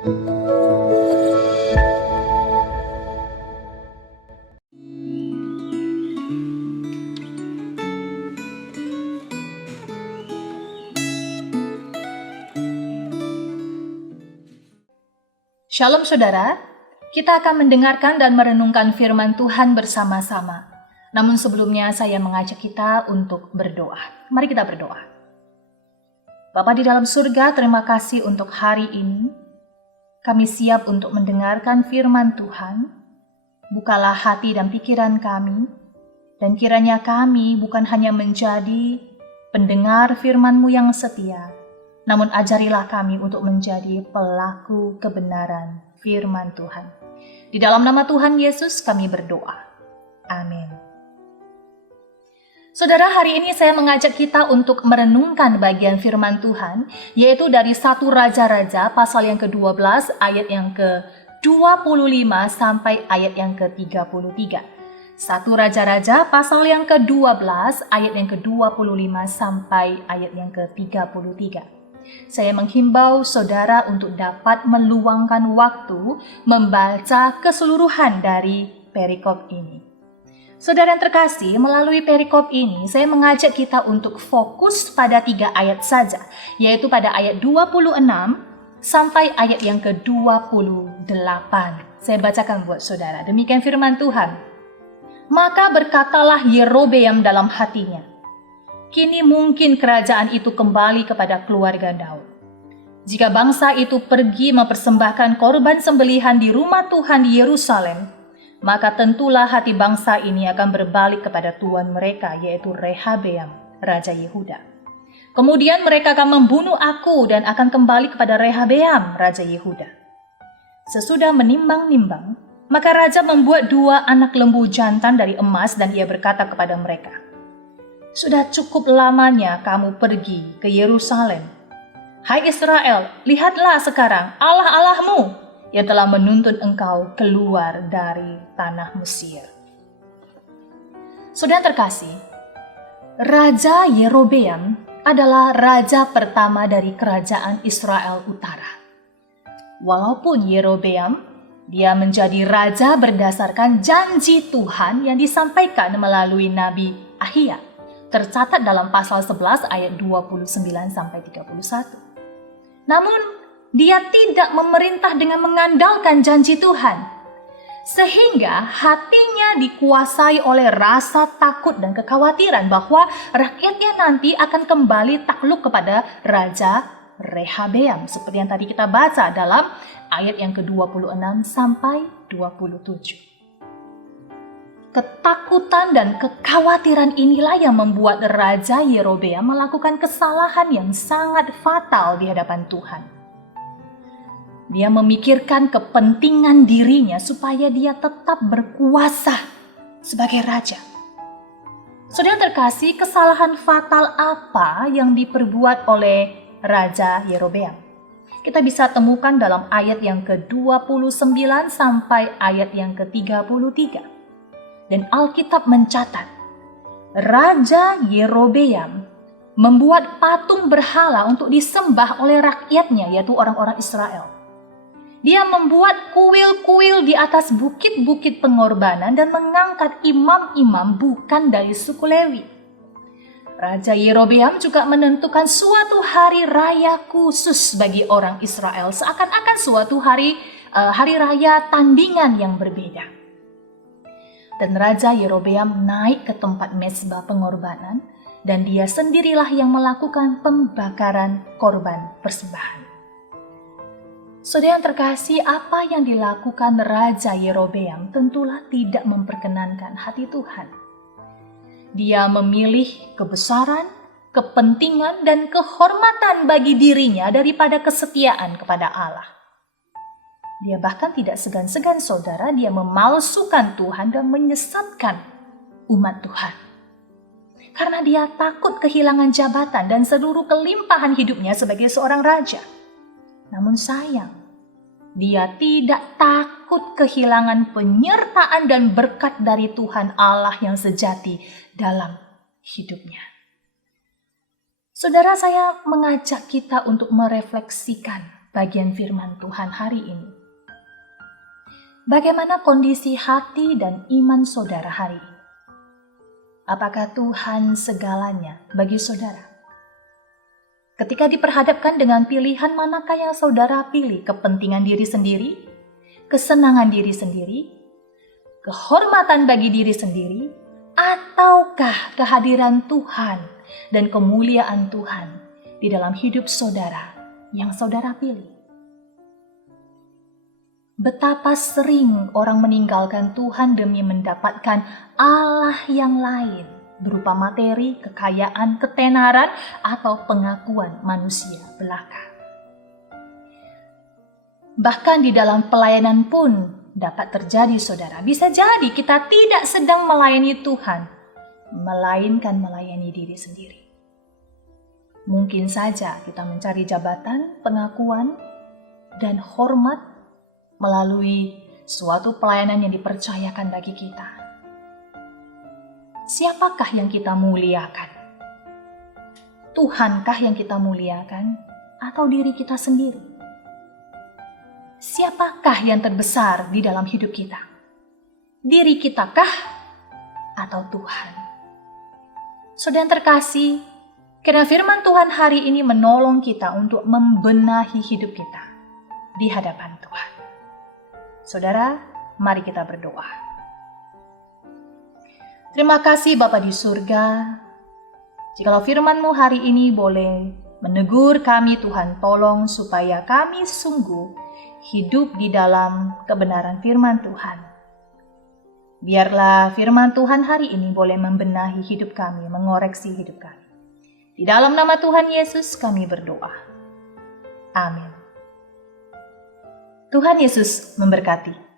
Shalom saudara, kita akan mendengarkan dan merenungkan firman Tuhan bersama-sama. Namun sebelumnya saya mengajak kita untuk berdoa. Mari kita berdoa. Bapa di dalam surga, terima kasih untuk hari ini. Kami siap untuk mendengarkan firman Tuhan. Bukalah hati dan pikiran kami, dan kiranya kami bukan hanya menjadi pendengar firman-Mu yang setia, namun ajarilah kami untuk menjadi pelaku kebenaran firman Tuhan. Di dalam nama Tuhan Yesus kami berdoa. Amin. Saudara, hari ini saya mengajak kita untuk merenungkan bagian firman Tuhan, yaitu dari 1 Raja-Raja pasal yang ke-12 ayat yang ke-25 sampai ayat yang ke-33. 1 Raja-Raja pasal yang ke-12 ayat yang ke-25 sampai ayat yang ke-33. Saya menghimbau saudara untuk dapat meluangkan waktu membaca keseluruhan dari perikop ini. Saudara yang terkasih, melalui perikop ini saya mengajak kita untuk fokus pada 3 ayat saja, yaitu pada ayat 26 sampai ayat yang ke-28. Saya bacakan buat saudara. Demikian firman Tuhan. Maka berkatalah Yerobeam dalam hatinya, kini mungkin kerajaan itu kembali kepada keluarga Daud. Jika bangsa itu pergi mempersembahkan korban sembelihan di rumah Tuhan di Yerusalem, maka tentulah hati bangsa ini akan berbalik kepada tuan mereka, yaitu Rehabeam, Raja Yehuda. Kemudian mereka akan membunuh aku dan akan kembali kepada Rehabeam, Raja Yehuda. Sesudah menimbang-nimbang, maka Raja membuat 2 anak lembu jantan dari emas dan ia berkata kepada mereka, sudah cukup lamanya kamu pergi ke Yerusalem. Hai Israel, lihatlah sekarang Allah-Allahmu yang telah menuntun engkau keluar dari tanah Mesir. Saudara terkasih, Raja Yerobeam adalah raja pertama dari kerajaan Israel Utara. Walaupun Yerobeam, dia menjadi raja berdasarkan janji Tuhan yang disampaikan melalui Nabi Ahia, tercatat dalam pasal 11 ayat 29 sampai 31. Namun, dia tidak memerintah dengan mengandalkan janji Tuhan, sehingga hatinya dikuasai oleh rasa takut dan kekhawatiran bahwa rakyatnya nanti akan kembali takluk kepada Raja Rehabeam, seperti yang tadi kita baca dalam ayat yang ke-26 sampai 27. Ketakutan dan kekhawatiran inilah yang membuat Raja Yerobeam melakukan kesalahan yang sangat fatal di hadapan Tuhan. Dia memikirkan kepentingan dirinya supaya dia tetap berkuasa sebagai raja. Saudara terkasih, kesalahan fatal apa yang diperbuat oleh Raja Yerobeam? Kita bisa temukan dalam ayat yang ke-29 sampai ayat yang ke-33. Dan Alkitab mencatat, Raja Yerobeam membuat patung berhala untuk disembah oleh rakyatnya, yaitu orang-orang Israel. Dia membuat kuil-kuil di atas bukit-bukit pengorbanan dan mengangkat imam-imam bukan dari suku Lewi. Raja Yerobeam juga menentukan suatu hari raya khusus bagi orang Israel, seakan-akan suatu hari raya tandingan yang berbeda. Dan Raja Yerobeam naik ke tempat mezbah pengorbanan, dan dia sendirilah yang melakukan pembakaran korban persembahan. Saudara yang terkasih, apa yang dilakukan Raja Yerobeam tentulah tidak memperkenankan hati Tuhan. Dia memilih kebesaran, kepentingan, dan kehormatan bagi dirinya daripada kesetiaan kepada Allah. Dia bahkan tidak segan-segan saudara, dia memalsukan Tuhan dan menyesatkan umat Tuhan. Karena dia takut kehilangan jabatan dan seluruh kelimpahan hidupnya sebagai seorang raja. Namun sayang, dia tidak takut kehilangan penyertaan dan berkat dari Tuhan Allah yang sejati dalam hidupnya. Saudara, saya mengajak kita untuk merefleksikan bagian firman Tuhan hari ini. Bagaimana kondisi hati dan iman saudara hari ini? Apakah Tuhan segalanya bagi saudara? Ketika diperhadapkan dengan pilihan, manakah yang saudara pilih? Kepentingan diri sendiri, kesenangan diri sendiri, kehormatan bagi diri sendiri, ataukah kehadiran Tuhan dan kemuliaan Tuhan di dalam hidup saudara yang saudara pilih? Betapa sering orang meninggalkan Tuhan demi mendapatkan Allah yang lain, berupa materi, kekayaan, ketenaran, atau pengakuan manusia belaka. Bahkan di dalam pelayanan pun dapat terjadi, saudara. Bisa jadi kita tidak sedang melayani Tuhan, melainkan melayani diri sendiri. Mungkin saja kita mencari jabatan, pengakuan, dan hormat melalui suatu pelayanan yang dipercayakan bagi kita. Siapakah yang kita muliakan? Tuhankah yang kita muliakan atau diri kita sendiri? Siapakah yang terbesar di dalam hidup kita? Diri kitakah atau Tuhan? Saudara yang terkasih, kiranya firman Tuhan hari ini menolong kita untuk membenahi hidup kita di hadapan Tuhan. Saudara, mari kita berdoa. Terima kasih Bapa di surga. Jikalau firman-Mu hari ini boleh menegur kami, Tuhan, tolong supaya kami sungguh hidup di dalam kebenaran firman Tuhan. Biarlah firman Tuhan hari ini boleh membenahi hidup kami, mengoreksi hidup kami. Di dalam nama Tuhan Yesus kami berdoa. Amin. Tuhan Yesus memberkati.